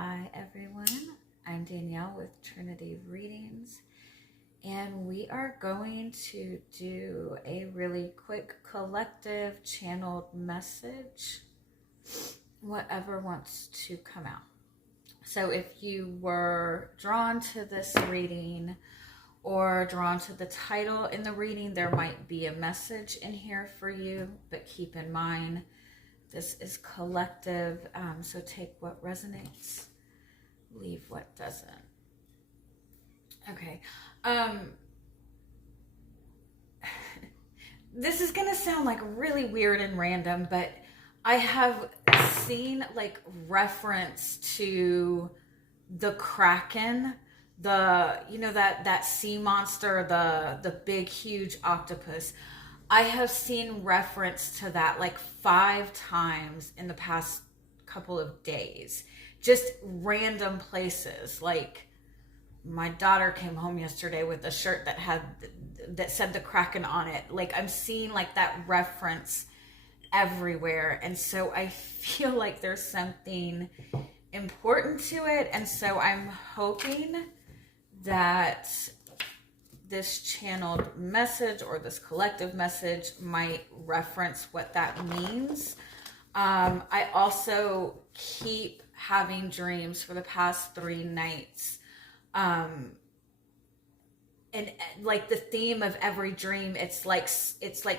Hi everyone, I'm Danielle with Trinity Readings, and we are going to do a really quick collective channeled message, whatever wants to come out. So if you were drawn to this reading or drawn to the title in the reading, there might be a message in here for you, but keep in mind this is collective, so take what resonates, leave what doesn't. Okay. This is going to sound like really weird and random, but I have seen like reference to the Kraken, that sea monster, the big, huge octopus. I have seen reference to that like 5 times in the past couple of days. Just random places. Like my daughter came home yesterday with a shirt that said the Kraken on it. Like I'm seeing like that reference everywhere. And so I feel like there's something important to it. And so I'm hoping that this channeled message or this collective message might reference what that means. I also keep having dreams for the past 3 nights. And like the theme of every dream, it's like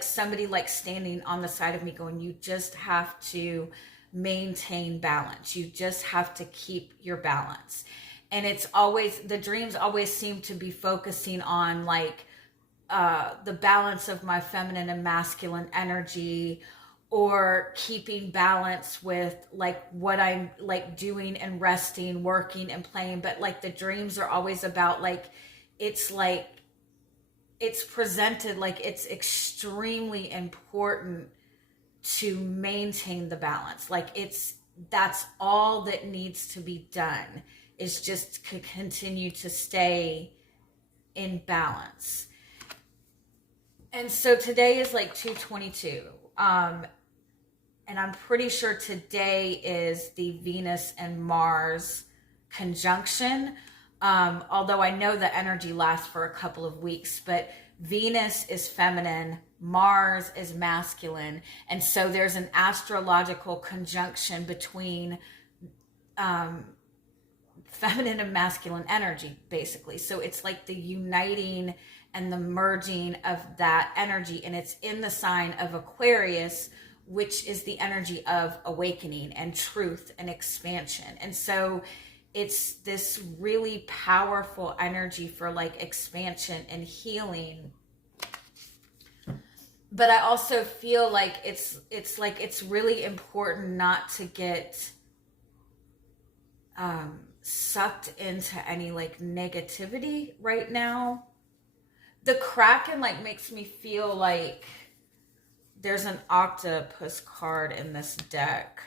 somebody like standing on the side of me going, you just have to maintain balance. You just have to keep your balance. And it's always, the dreams always seem to be focusing on like the balance of my feminine and masculine energy, or keeping balance with like what I'm like doing and resting, working and playing. But like the dreams are always about like it's presented like it's extremely important to maintain the balance. Like that's all that needs to be done, is just to continue to stay in balance. And so today is like 2/22. And I'm pretty sure today is the Venus and Mars conjunction. Although I know the energy lasts for a couple of weeks, but Venus is feminine, Mars is masculine. And so there's an astrological conjunction between feminine and masculine energy, basically. So it's like the uniting and the merging of that energy. And it's in the sign of Aquarius, which is the energy of awakening and truth and expansion. And so it's this really powerful energy for like expansion and healing. But I also feel like it's really important not to get sucked into any like negativity right now. The Kraken like makes me feel like there's an octopus card in this deck.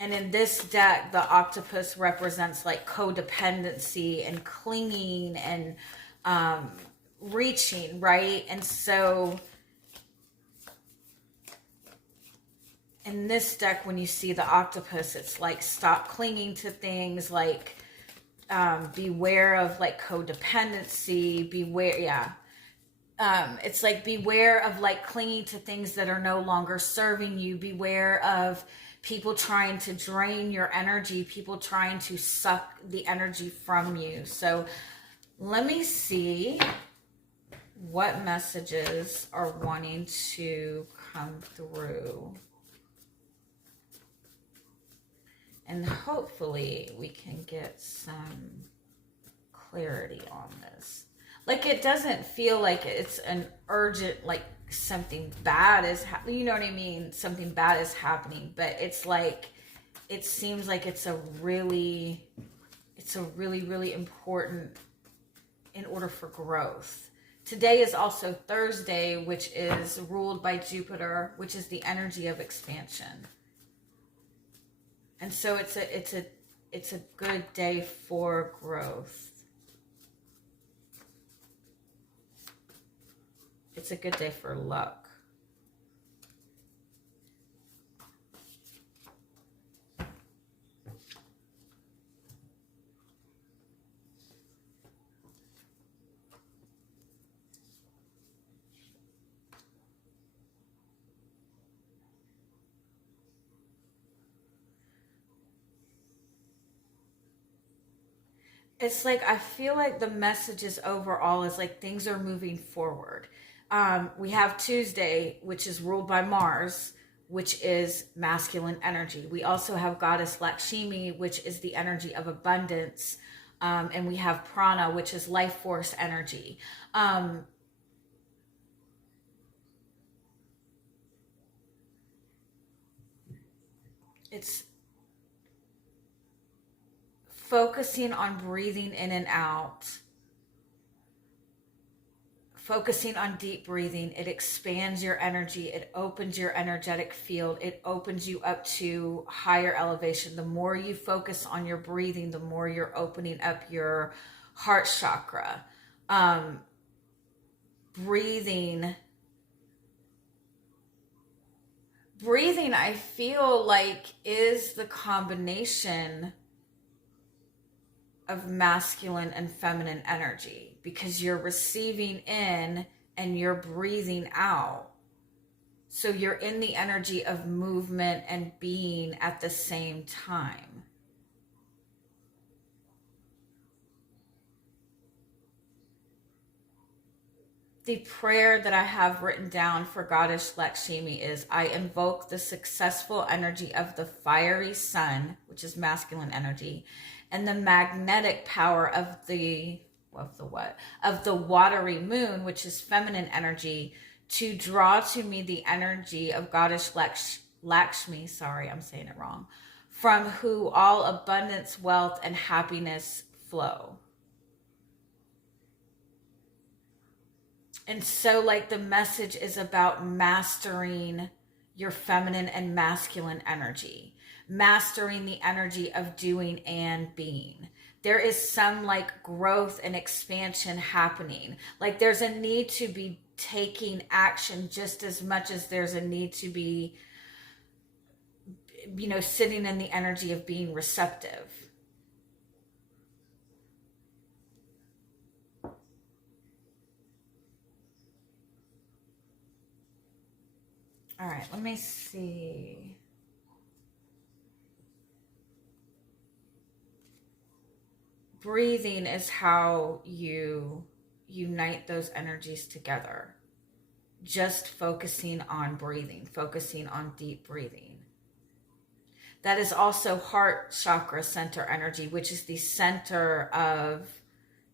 And in this deck, the octopus represents like codependency and clinging and reaching, right? And so in this deck, when you see the octopus, it's like stop clinging to things, like beware of like codependency, beware, it's like beware of like clinging to things that are no longer serving you, beware of people trying to drain your energy, people trying to suck the energy from you. So let me see what messages are wanting to come through. And hopefully we can get some clarity on this. Like it doesn't feel like it's an urgent, like something bad is happening, you know what I mean? Something bad is happening, but it's like, it seems like it's a really, really important in order for growth. Today is also Thursday, which is ruled by Jupiter, which is the energy of expansion. And so it's a good day for growth. It's a good day for luck. it's like I feel like the messages overall is like things are moving forward. We have Tuesday, which is ruled by Mars, which is masculine energy. We also have goddess Lakshmi, which is the energy of abundance. And we have prana, which is life force energy. It's focusing on breathing in and out, focusing on deep breathing. It expands your energy. It opens your energetic field. It opens you up to higher elevation. The more you focus on your breathing, the more you're opening up your heart chakra. Breathing, I feel like, is the combination of masculine and feminine energy, because you're receiving in and you're breathing out. So you're in the energy of movement and being at the same time. The prayer that I have written down for Goddess Lakshmi is, I invoke the successful energy of the fiery sun, which is masculine energy, and the magnetic power of the watery moon, which is feminine energy, to draw to me the energy of Goddess Lakshmi, sorry, I'm saying it wrong, from who all abundance, wealth, and happiness flow. And so, like, the message is about mastering your feminine and masculine energy, mastering the energy of doing and being. There is some like growth and expansion happening. Like, there's a need to be taking action just as much as there's a need to be, sitting in the energy of being receptive. All right, let me see. Breathing is how you unite those energies together. Just focusing on breathing, focusing on deep breathing. That is also heart chakra center energy, which is the center of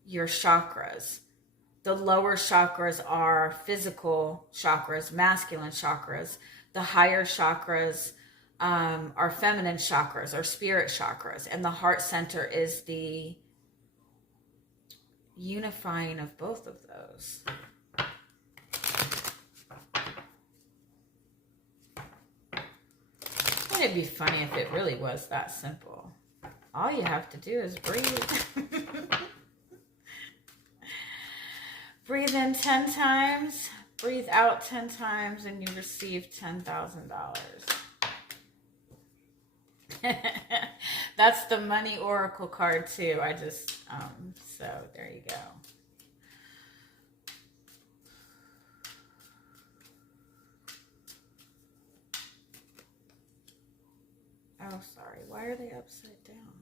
your chakras. The lower chakras are physical chakras, masculine chakras. The higher chakras are feminine chakras or spirit chakras. And the heart center is the unifying of both of those. It'd be funny if it really was that simple. All you have to do is breathe. Breathe in 10 times, breathe out 10 times, and you receive $10,000. That's the money oracle card too. I just, so there you go. Oh, sorry. Why are they upside down?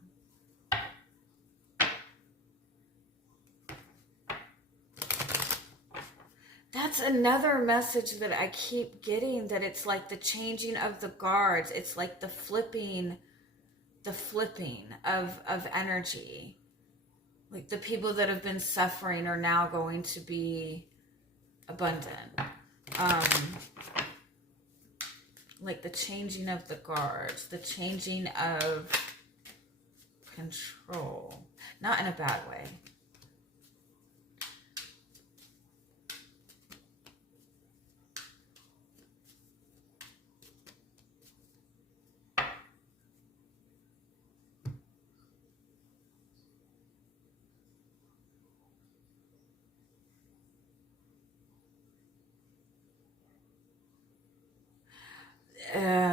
That's another message that I keep getting, that it's like the changing of the guards. It's like the flipping of energy. Like, the people that have been suffering are now going to be abundant. Like the changing of the guards, the changing of control. Not in a bad way.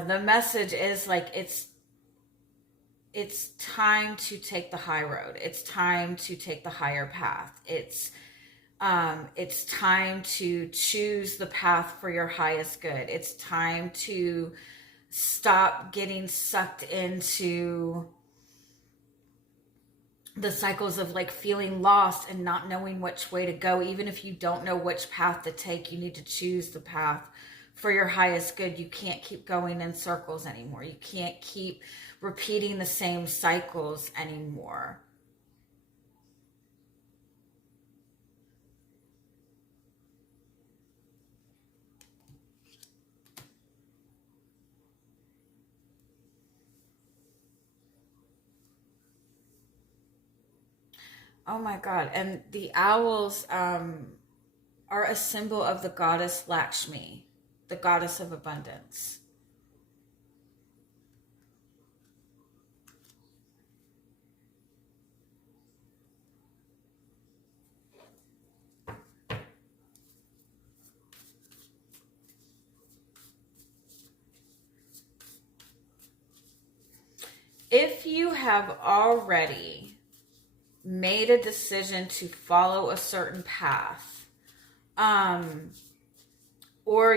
The message is like, it's time to take the high road. It's time to take the higher path. It's time to choose the path for your highest good. It's time to stop getting sucked into the cycles of like feeling lost and not knowing which way to go. Even if you don't know which path to take, you need to choose the path for your highest good. You can't keep going in circles anymore. You can't keep repeating the same cycles anymore. Oh my God. And the owls are a symbol of the goddess Lakshmi, the goddess of abundance. If you have already made a decision to follow a certain path, or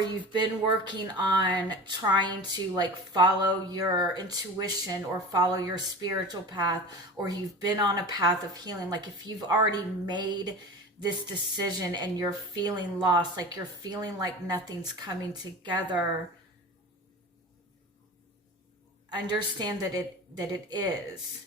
you've been working on trying to like follow your intuition or follow your spiritual path, or you've been on a path of healing, like if you've already made this decision and you're feeling lost, like you're feeling like nothing's coming together, understand that it is.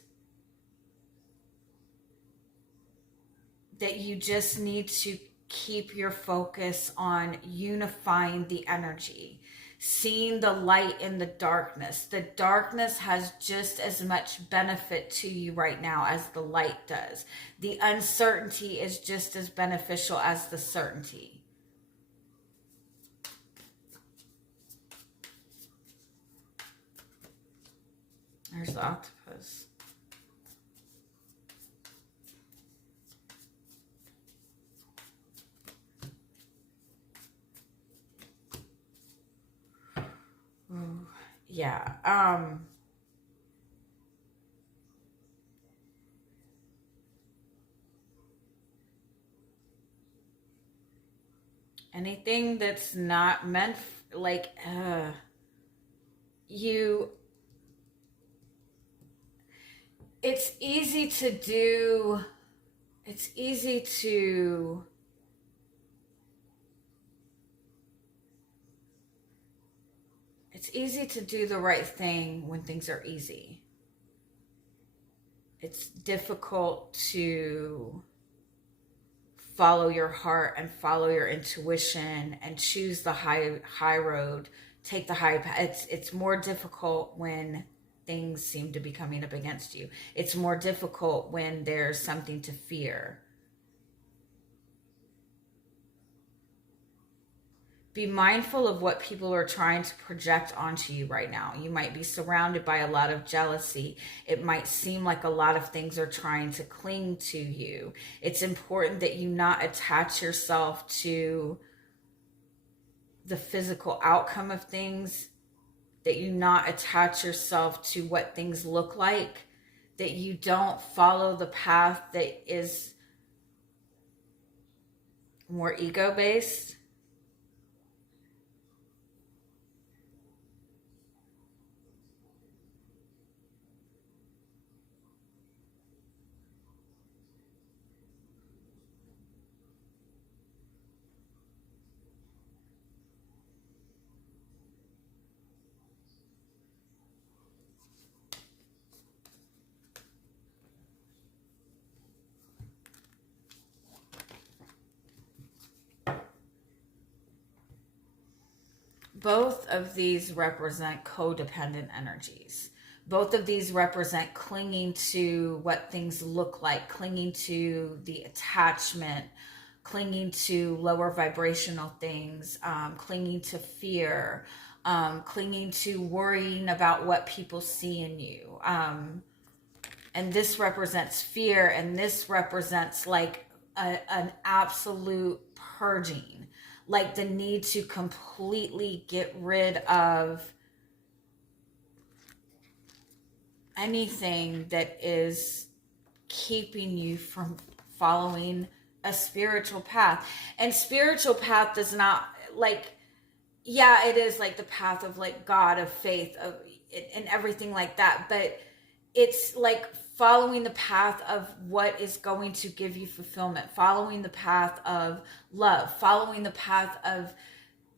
That you just need to keep your focus on unifying the energy, seeing the light in the darkness. The darkness has just as much benefit to you right now as the light does. The uncertainty is just as beneficial as the certainty. There's the octopus. Ooh, yeah. Anything that's not meant like you it's easy to do it's easy to it's easy to do the right thing when things are easy. It's difficult to follow your heart and follow your intuition and choose the high road, take the high path. It's more difficult when things seem to be coming up against you. It's more difficult when there's something to fear. Be mindful of what people are trying to project onto you right now. You might be surrounded by a lot of jealousy. It might seem like a lot of things are trying to cling to you. It's important that you not attach yourself to the physical outcome of things, that you not attach yourself to what things look like, that you don't follow the path that is more ego-based. Both of these represent codependent energies. Both of these represent clinging to what things look like, clinging to the attachment, clinging to lower vibrational things, clinging to fear, clinging to worrying about what people see in you. And this represents fear, and this represents like an absolute purging, like the need to completely get rid of anything that is keeping you from following a spiritual path. And spiritual path does not, like, yeah, it is like the path of like God, of faith, of and everything like that, but it's like following the path of what is going to give you fulfillment, following the path of love, following the path of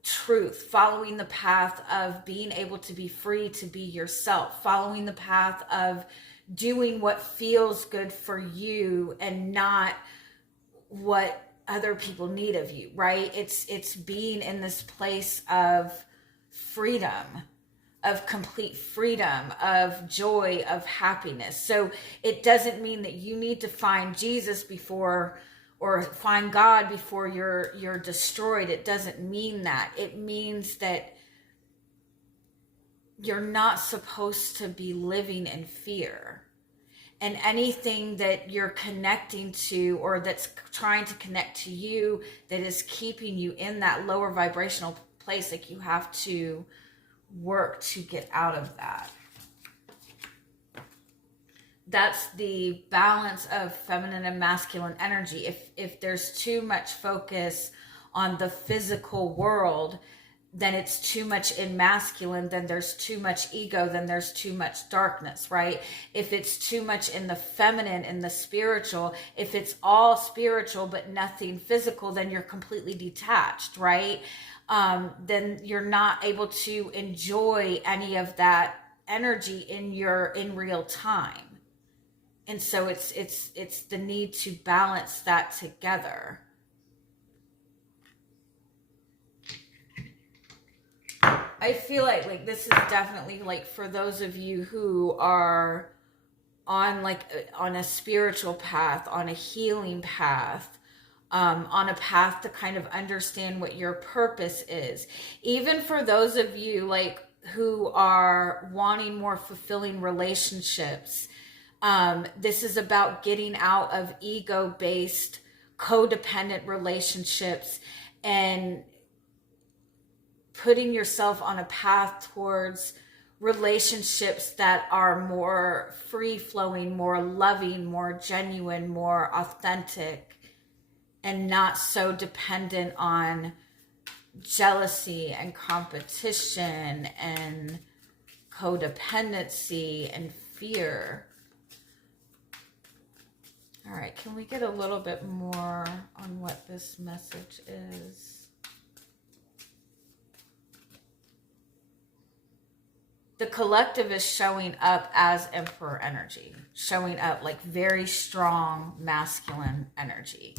truth, following the path of being able to be free to be yourself, following the path of doing what feels good for you and not what other people need of you, right? It's being in this place of freedom, of complete freedom, of joy, of happiness. So it doesn't mean that you need to find Jesus before, or find God before you're destroyed. It doesn't mean that. It means that you're not supposed to be living in fear. And anything that you're connecting to, or that's trying to connect to you, that is keeping you in that lower vibrational place, like you have to work to get out of that. That's the balance of feminine and masculine energy. If there's too much focus on the physical world, then it's too much in masculine, then there's too much ego, then there's too much darkness, right? If it's too much in the feminine, in the spiritual, if it's all spiritual but nothing physical, then you're completely detached, right? Then you're not able to enjoy any of that energy in real time. And so it's the need to balance that together. I feel like this is definitely like for those of you who are on a spiritual path, on a healing path, on a path to kind of understand what your purpose is. Even for those of you like who are wanting more fulfilling relationships, this is about getting out of ego-based codependent relationships and putting yourself on a path towards relationships that are more free-flowing, more loving, more genuine, more authentic, and not so dependent on jealousy and competition and codependency and fear. All right, can we get a little bit more on what this message is? The collective is showing up as Emperor energy, showing up like very strong masculine energy.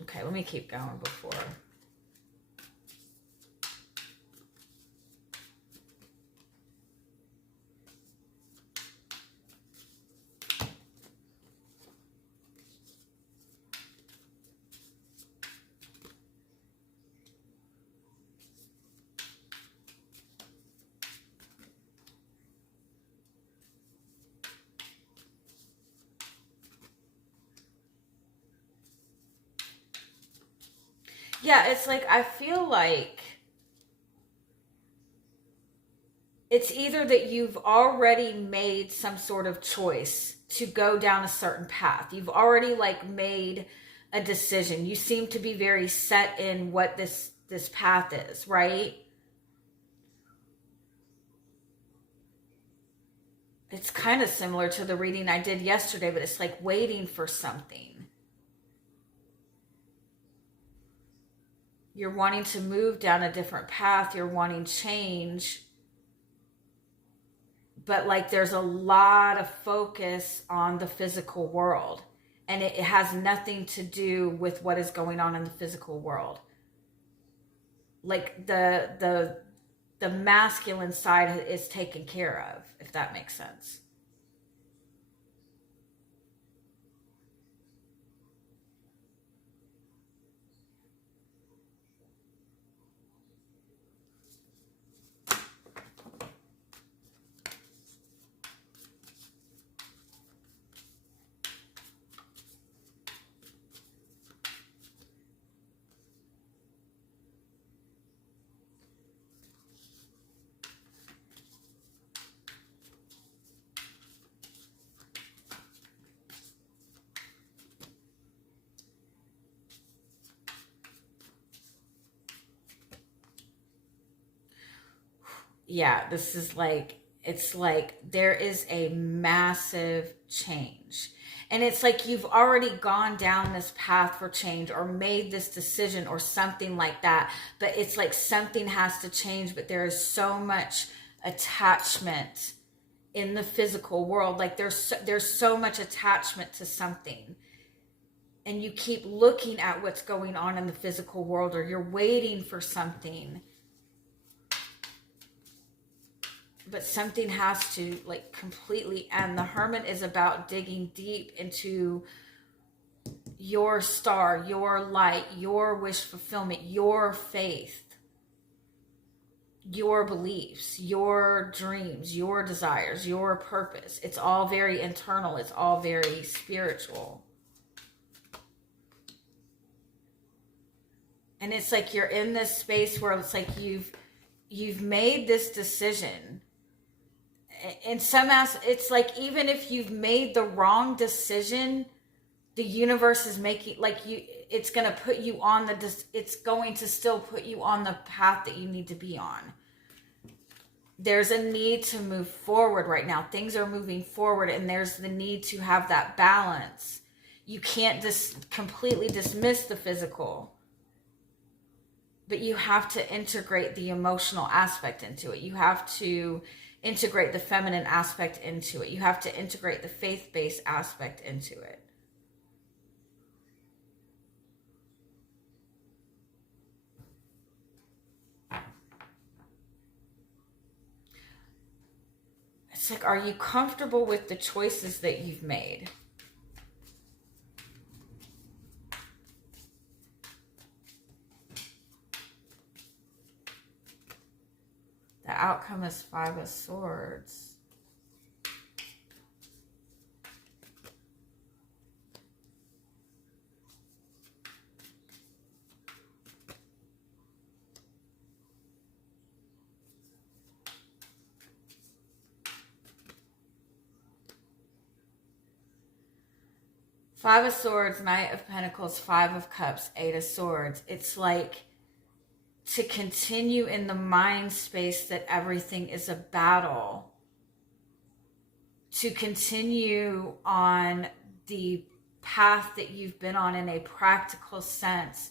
Okay, let me keep going before. Yeah, it's like, I feel like it's either that you've already made some sort of choice to go down a certain path. You've already like made a decision. You seem to be very set in what this path is, right? It's kind of similar to the reading I did yesterday, but it's like waiting for something. You're wanting to move down a different path. You're wanting change. But like there's a lot of focus on the physical world. And it has nothing to do with what is going on in the physical world. Like the masculine side is taken care of, if that makes sense. yeah, this is like, it's like there is a massive change. And it's like you've already gone down this path for change or made this decision or something like that. But it's like something has to change, but there is so much attachment in the physical world. Like there's so much attachment to something. And you keep looking at what's going on in the physical world, or you're waiting for something. But something has to like completely end. The Hermit is about digging deep into your star, your light, your wish fulfillment, your faith, your beliefs, your dreams, your desires, your purpose. It's all very internal. It's all very spiritual. And it's like you're in this space where it's like you've made this decision. In some it's like even if you've made the wrong decision, the universe is making like it's going to put you on it's going to still put you on the path that you need to be on. There's a need to move forward right now. Things are moving forward, and there's the need to have that balance. You can't just completely dismiss the physical, but you have to integrate the emotional aspect into it. You have to integrate the feminine aspect into it. You have to integrate the faith-based aspect into it. It's like, are you comfortable with the choices that you've made? The outcome is 5 of Swords. Five of Swords, Knight of Pentacles, 5 of Cups, 8 of Swords. It's like to continue in the mind space that everything is a battle. To continue on the path that you've been on in a practical sense.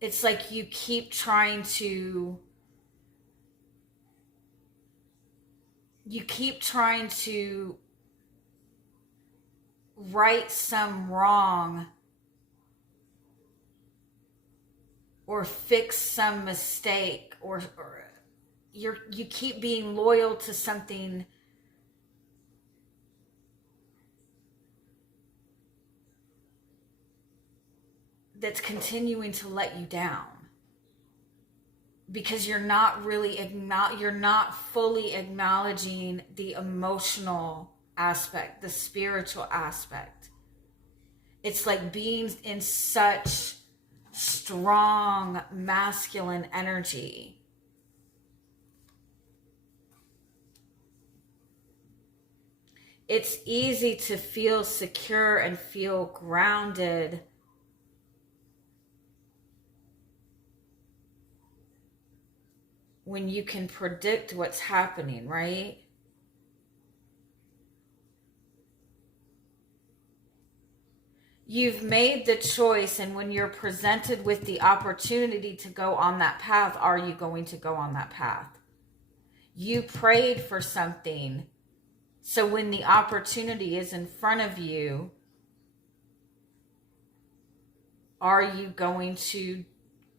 It's like you keep trying to right some wrong or fix some mistake, or you keep being loyal to something that's continuing to let you down, because you're not fully acknowledging the emotional aspect, the spiritual aspect. It's like being in such strong masculine energy. It's easy to feel secure and feel grounded when you can predict what's happening, right? You've made the choice, and when you're presented with the opportunity to go on that path, are you going to go on that path? You prayed for something, so when the opportunity is in front of you, are you going to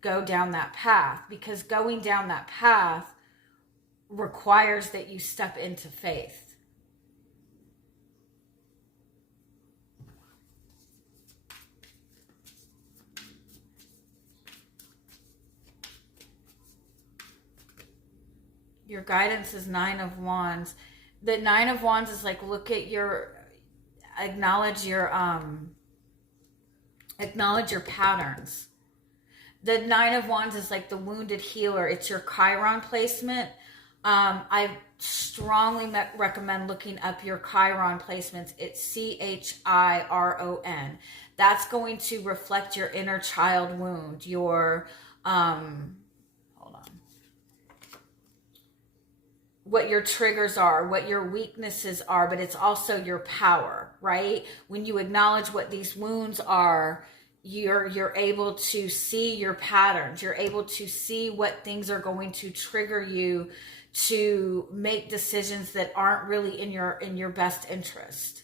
go down that path? Because going down that path requires that you step into faith. Your guidance is 9 of Wands. The 9 of Wands is like, look at acknowledge your patterns. The 9 of Wands is like the wounded healer. It's your Chiron placement. I strongly recommend looking up your Chiron placements. It's CHIRON. That's going to reflect your inner child wound, your hold on. what your triggers are, what your weaknesses are, but it's also your power, right? When you acknowledge what these wounds are, you're able to see your patterns. You're able to see what things are going to trigger you to make decisions that aren't really in your best interest.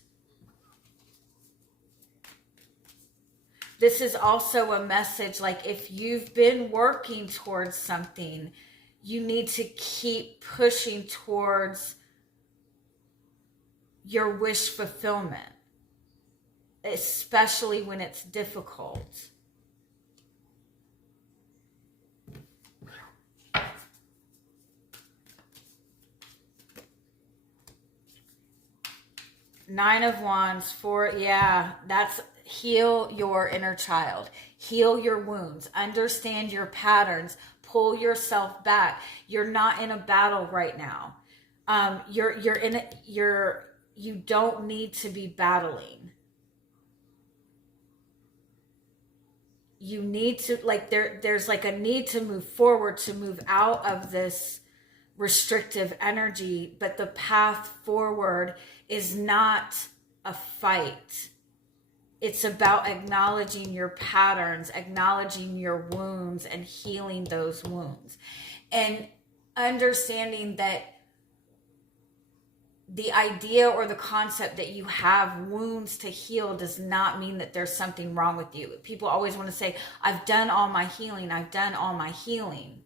This is also a message, like if you've been working towards something, you need to keep pushing towards your wish fulfillment, especially when it's difficult. Nine of Wands, that's heal your inner child. Heal your wounds. Understand your patterns. Pull yourself back. You're not in a battle right now. You don't need to be battling. You need to, like, there's like a need to move forward, to move out of this restrictive energy, but the path forward is not a fight. It's about acknowledging your patterns, acknowledging your wounds, and healing those wounds. And understanding that the idea or the concept that you have wounds to heal does not mean that there's something wrong with you. People always want to say, I've done all my healing. I've done all my healing.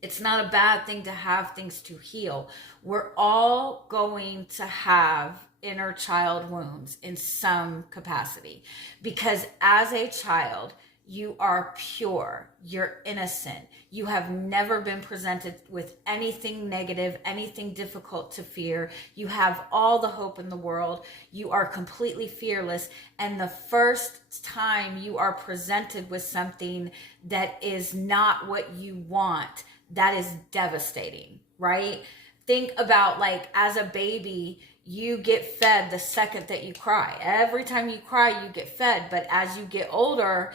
It's not a bad thing to have things to heal. We're all going to have inner child wounds in some capacity, because as a child, you are pure, you're innocent, you have never been presented with anything negative, anything difficult to fear, you have all the hope in the world, you are completely fearless, and the first time you are presented with something that is not what you want, that is devastating, right? Think about, like, as a baby, you get fed the second that you cry. Every time you cry, you get fed. But as you get older,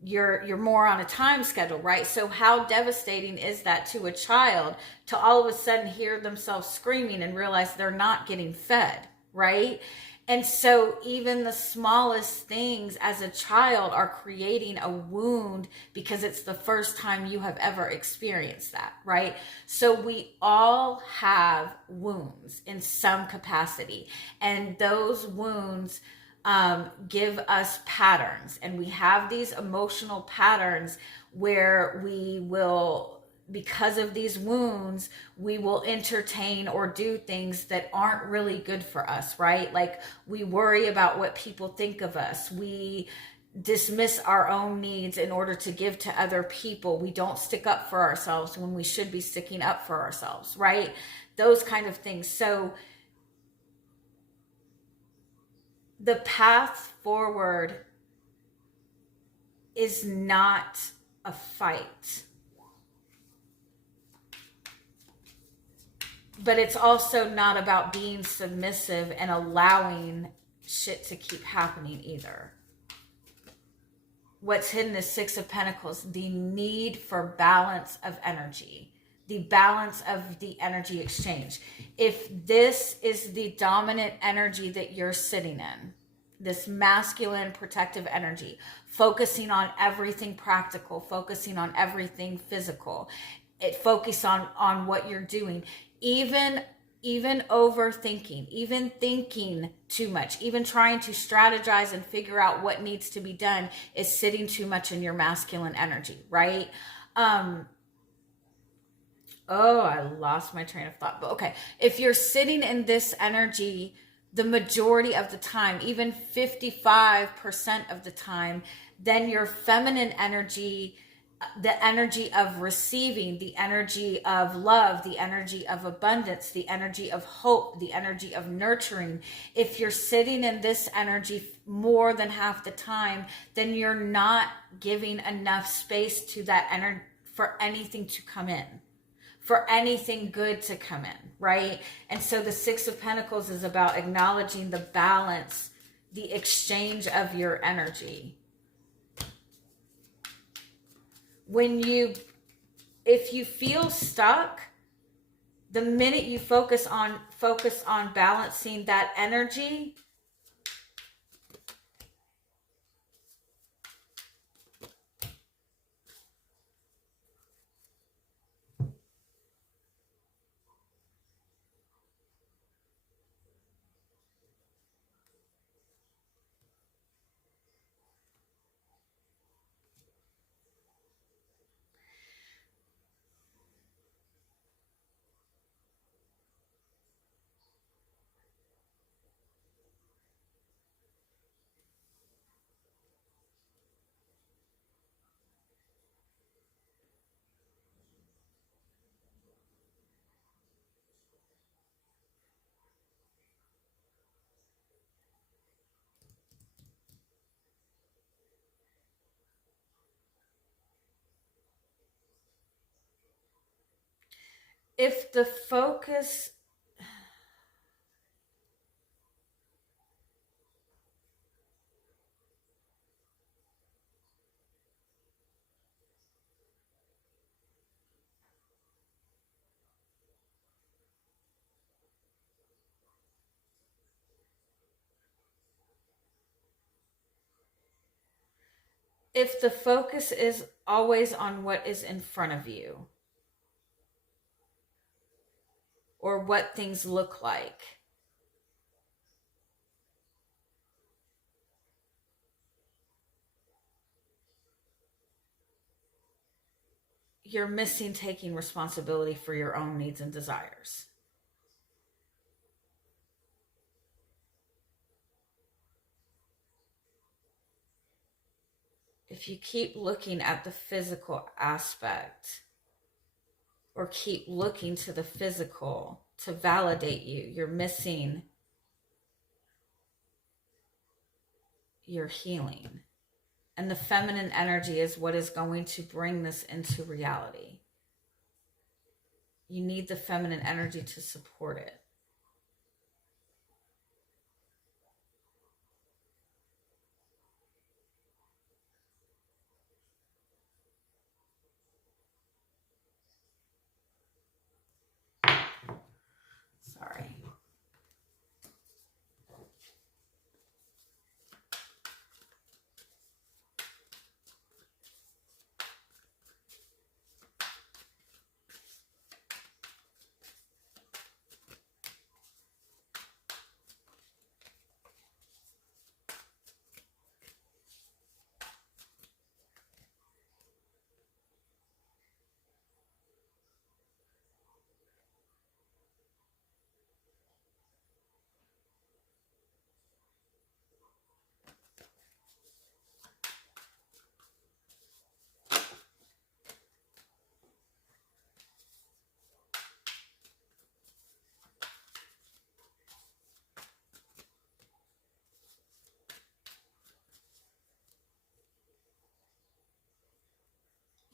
you're more on a time schedule, right? So how devastating is that to a child to all of a sudden hear themselves screaming and realize they're not getting fed, right? And so even the smallest things as a child are creating a wound because it's the first time you have ever experienced that, right? So we all have wounds in some capacity, and those wounds give us patterns, and we have these emotional patterns where we will, because of these wounds, we will entertain or do things that aren't really good for us, right? Like, we worry about what people think of us. We dismiss our own needs in order to give to other people. We don't stick up for ourselves when we should be sticking up for ourselves, right? Those kind of things. So the path forward is not a fight. But it's also not about being submissive and allowing shit to keep happening either. What's hidden is Six of Pentacles, the need for balance of energy, the balance of the energy exchange. If this is the dominant energy that you're sitting in, this masculine protective energy, focusing on everything practical, focusing on everything physical, focus on what you're doing, even overthinking, even thinking too much, even trying to strategize and figure out what needs to be done is sitting too much in your masculine energy, right? Oh, I lost my train of thought. But okay, if you're sitting in this energy the majority of the time, even 55% of the time, then your feminine energy, the energy of receiving, the energy of love, the energy of abundance, the energy of hope, the energy of nurturing, if you're sitting in this energy more than half the time, then you're not giving enough space to that energy for anything to come in, for anything good to come in, right? And so the Six of Pentacles is about acknowledging the balance, the exchange of your energy. If you feel stuck, The minute you focus on balancing that energy, if the focus is always on what is in front of you or what things look like, you're missing taking responsibility for your own needs and desires. If you keep looking at the physical aspect or keep looking to the physical to validate you, you're missing your healing. And the feminine energy is what is going to bring this into reality. You need the feminine energy to support it. Sorry.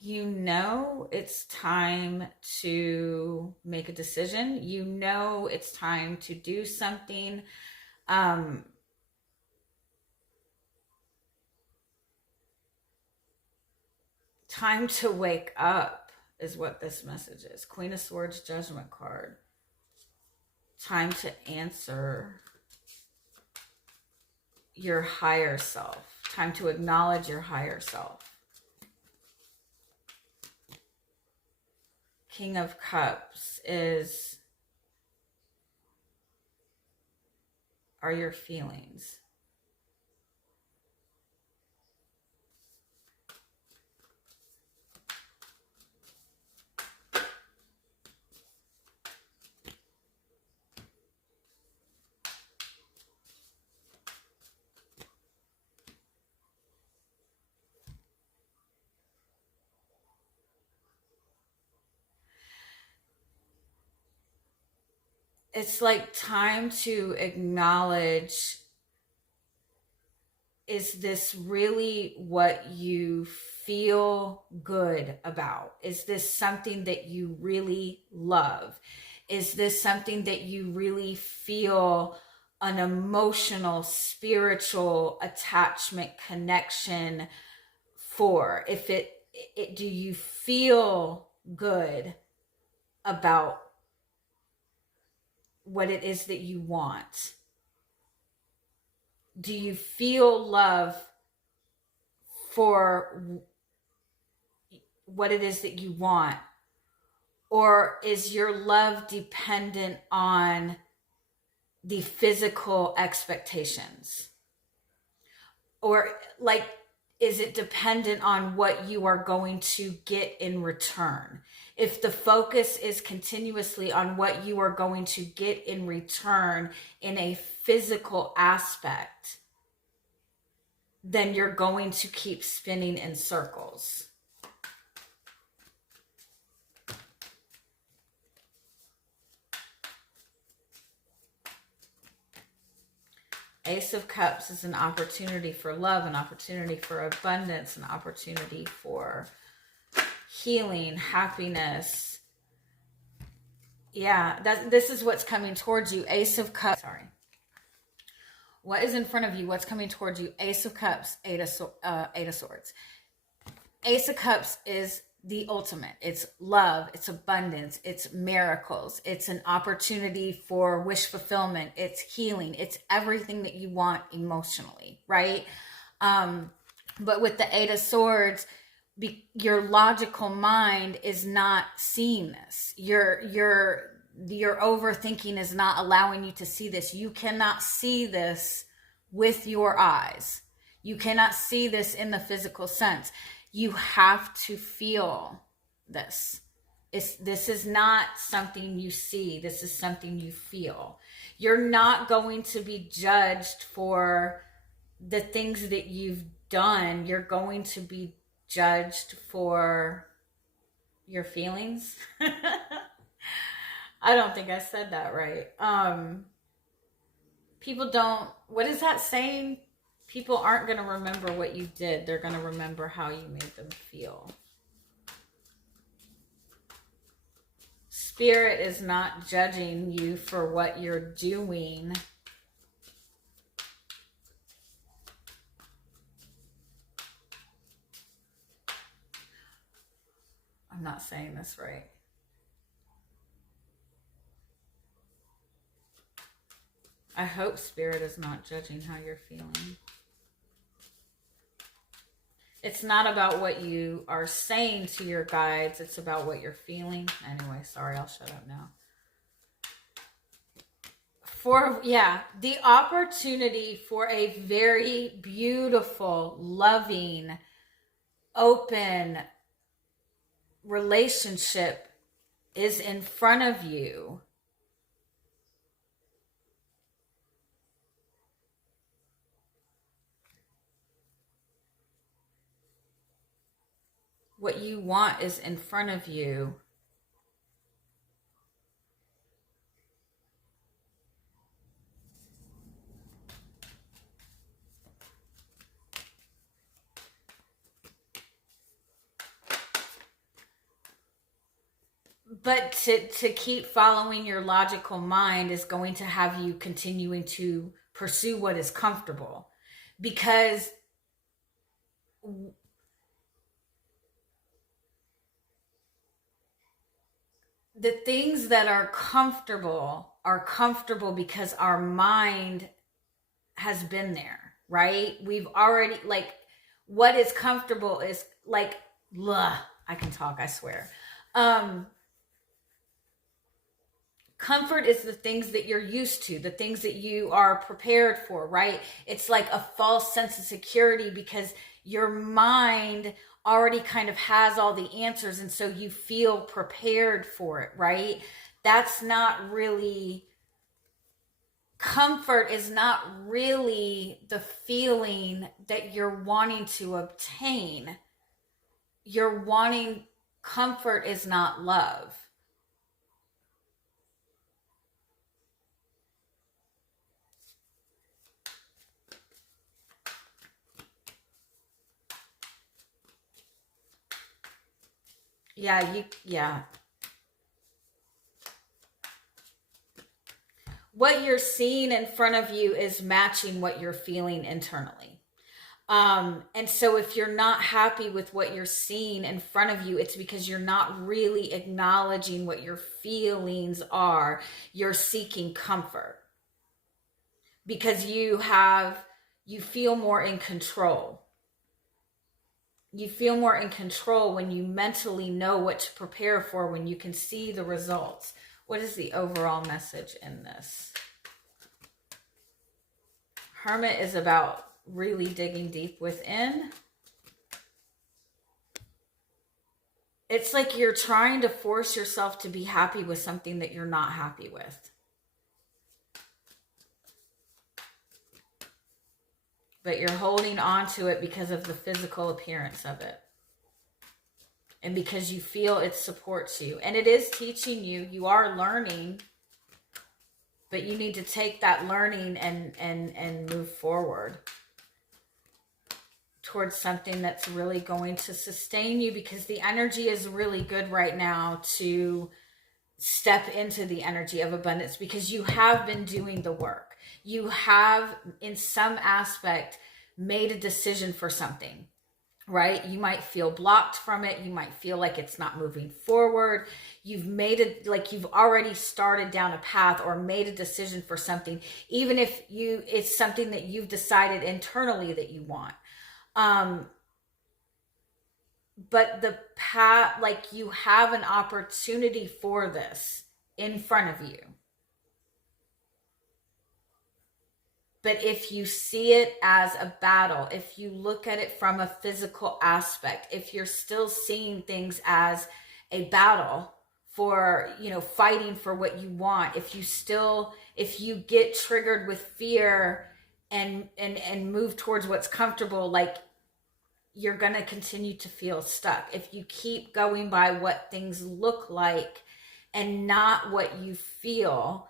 You know it's time to make a decision. You know it's time to do something. Time to wake up is what this message is. Queen of Swords, Judgment card. Time to answer your higher self. Time to acknowledge your higher self. King of Cups are your feelings. It's like time to acknowledge, is this really what you feel good about? Is this something that you really love? Is this something that you really feel an emotional, spiritual attachment connection for? If do you feel good about what it is that you want? Do you feel love for what it is that you want? Or is your love dependent on the physical expectations? Or like, is it dependent on what you are going to get in return? If the focus is continuously on what you are going to get in return in a physical aspect, then you're going to keep spinning in circles. Ace of Cups is an opportunity for love, an opportunity for abundance, an opportunity for healing, happiness. Yeah, this is what's coming towards you. Ace of Cups. Sorry. What is in front of you? What's coming towards you? Ace of Cups, Eight of Swords. Ace of Cups is the ultimate. It's love, it's abundance, it's miracles, it's an opportunity for wish fulfillment, it's healing, it's everything that you want emotionally, right? But with the Eight of Swords, your logical mind is not seeing this. Your overthinking is not allowing you to see this. You cannot see this with your eyes. You cannot see this in the physical sense. You have to feel this. This is not something you see. This is something you feel. You're not going to be judged for the things that you've done. You're going to be judged for your feelings. I don't think I said that right. People don't, what is that saying? People aren't going to remember what you did. They're going to remember how you made them feel. Spirit is not judging you for what you're doing. I'm not saying this right. I hope Spirit is not judging how you're feeling. It's not about what you are saying to your guides. It's about what you're feeling. Anyway, sorry, I'll shut up now. The opportunity for a very beautiful, loving, open relationship is in front of you. What you want is in front of you. But to keep following your logical mind is going to have you continuing to pursue what is comfortable. Because the things that are comfortable because our mind has been there, right? We've already, like, what is comfortable is like, I can talk, I swear. Comfort is the things that you're used to, the things that you are prepared for, right? It's like a false sense of security because your mind already kind of has all the answers, and so you feel prepared for it, right? That's not really, comfort is not really the feeling that you're wanting to obtain. Comfort is not love. Yeah. What you're seeing in front of you is matching what you're feeling internally. And so if you're not happy with what you're seeing in front of you, it's because you're not really acknowledging what your feelings are. You're seeking comfort because you feel more in control. You feel more in control when you mentally know what to prepare for, when you can see the results. What is the overall message in this? Hermit is about really digging deep within. It's like you're trying to force yourself to be happy with something that you're not happy with. But you're holding on to it because of the physical appearance of it. And because you feel it supports you. And it is teaching you. You are learning. But you need to take that learning and move forward towards something that's really going to sustain you, because the energy is really good right now to step into the energy of abundance, because you have been doing the work. You have, in some aspect, made a decision for something, right? You might feel blocked from it. You might feel like it's not moving forward. You've made it, like you've already started down a path or made a decision for something, even if it's something that you've decided internally that you want. But the path, like you have an opportunity for this in front of you. But if you see it as a battle, if you look at it from a physical aspect, if you're still seeing things as a battle for, fighting for what you want, if you get triggered with fear and move towards what's comfortable, like you're going to continue to feel stuck. If you keep going by what things look like and not what you feel,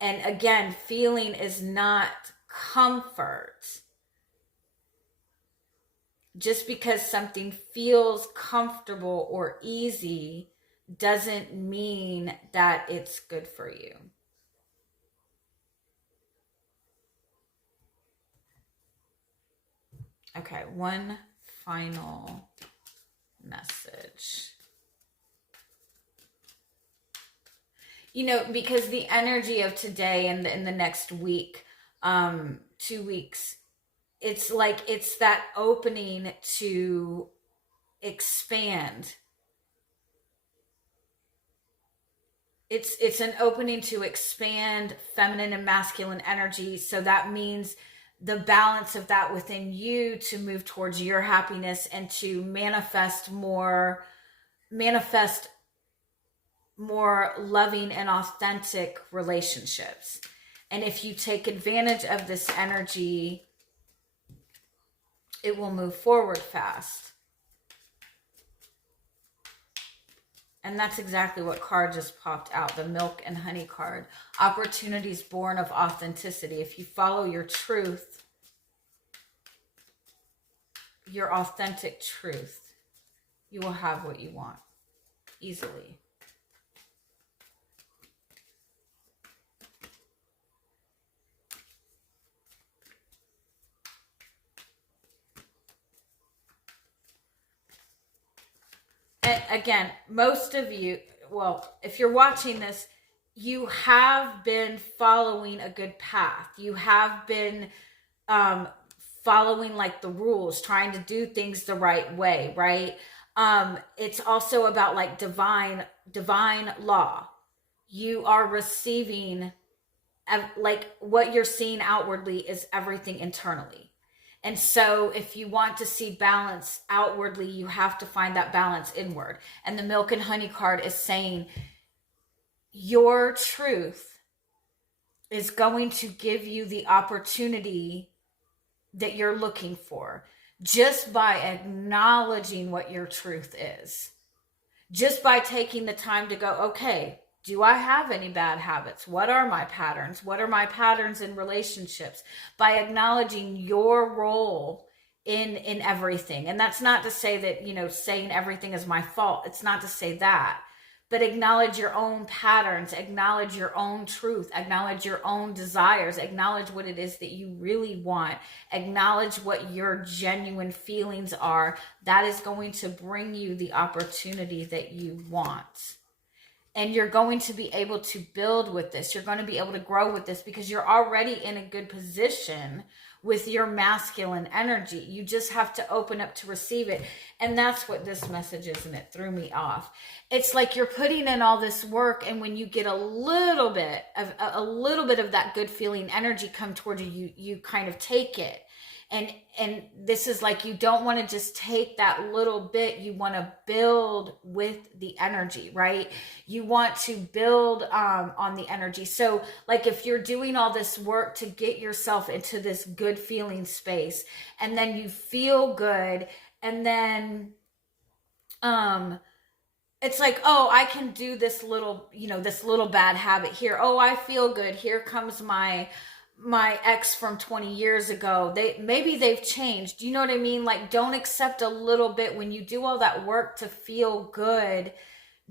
and again, feeling is not comfort. Just because something feels comfortable or easy doesn't mean that it's good for you. Okay, one final message. Because the energy of today and in the next week, 2 weeks, it's like it's that opening to expand. It's an opening to expand feminine and masculine energy. So that means the balance of that within you to move towards your happiness and to manifest more loving and authentic relationships. And if you take advantage of this energy, it will move forward fast. And that's exactly what card just popped out, the Milk and Honey card. Opportunities born of authenticity. If you follow your truth, your authentic truth, you will have what you want easily. And again, most of you, well, if you're watching this, you have been following a good path. You have been following like the rules, trying to do things the right way, right? It's also about like divine law. You are receiving, like what you're seeing outwardly is everything internally. And so if you want to see balance outwardly, you have to find that balance inward. And the Milk and Honey card is saying your truth is going to give you the opportunity that you're looking for, just by acknowledging what your truth is. Just by taking the time to go, okay, do I have any bad habits? What are my patterns? What are my patterns in relationships? By acknowledging your role in everything. And that's not to say that, saying everything is my fault. It's not to say that. but acknowledge your own patterns, acknowledge your own truth, acknowledge your own desires, acknowledge what it is that you really want, acknowledge what your genuine feelings are. That is going to bring you the opportunity that you want. And you're going to be able to build with this. You're going to be able to grow with this because you're already in a good position with your masculine energy. You just have to open up to receive it. And that's what this message is, and it threw me off. It's like you're putting in all this work, and when you get a little bit of that good feeling energy come toward you, you kind of take it. And this is like, you don't want to just take that little bit. You want to build with the energy, right? You want to build on the energy. So like if you're doing all this work to get yourself into this good feeling space, and then you feel good, and then it's like, oh, I can do this little, this little bad habit here. Oh, I feel good. Here comes my ex from 20 years ago. Maybe they've changed. You know what I mean? Like, don't accept a little bit. When you do all that work to feel good,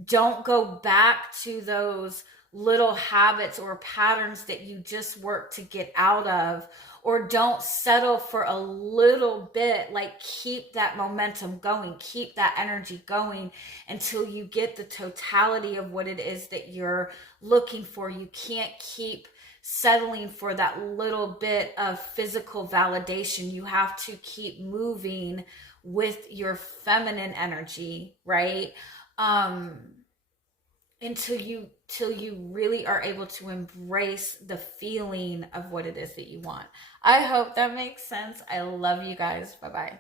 don't go back to those little habits or patterns that you just work to get out of, or don't settle for a little bit. Like, keep that momentum going, keep that energy going until you get the totality of what it is that you're looking for. You can't keep settling for that little bit of physical validation. You have to keep moving with your feminine energy, right? Until you really are able to embrace the feeling of what it is that you want. I hope that makes sense. I love you guys. Bye-bye.